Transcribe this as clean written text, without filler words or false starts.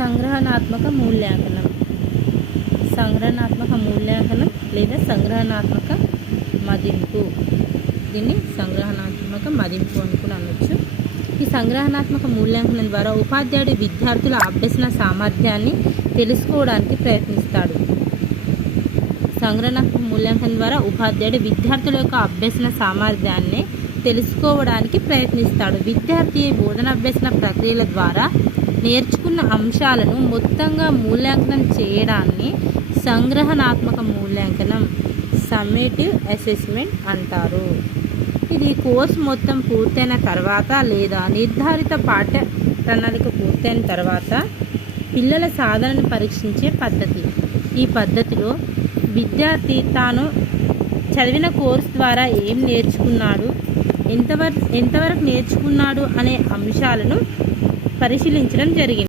సంగ్రహణాత్మక మూల్యాంకనం. సంగ్రహణాత్మక మూల్యాంకనం లేదా సంగ్రహణాత్మక మదింపు. దీన్ని సంగ్రహణాత్మక మదింపు అని కూడా అనొచ్చు. ఈ సంగ్రహణాత్మక మూల్యాంకనం ద్వారా ఉపాధ్యాయుడు విద్యార్థుల అభ్యసన సామర్థ్యాన్ని తెలుసుకోవడానికి ప్రయత్నిస్తాడు. సంగ్రహణాత్మక మూల్యాంకనం ద్వారా ఉపాధ్యాయుడు విద్యార్థుల యొక్క అభ్యసన సామర్థ్యాన్ని తెలుసుకోవడానికి ప్రయత్నిస్తాడు. విద్యార్థి బోధనాభ్యసన ప్రక్రియల ద్వారా నేర్చుకున్న అంశాలను మొత్తంగా మూల్యాంకనం చేయడాన్ని సంగ్రహణాత్మక మూల్యాంకనం, సమ్మేటివ్ అసెస్మెంట్ అంటారు. ఇది కోర్సు మొత్తం పూర్తయిన తర్వాత లేదా నిర్ధారిత పాఠ్య ప్రణాళిక పూర్తయిన తర్వాత పిల్లల సాధనను పరీక్షించే పద్ధతి. ఈ పద్ధతిలో విద్యార్థి తాను చదివిన కోర్సు ద్వారా ఏం నేర్చుకున్నాడు, ఎంతవరకు నేర్చుకున్నాడు అనే అంశాలను పరిశీలించడం జరిగింది.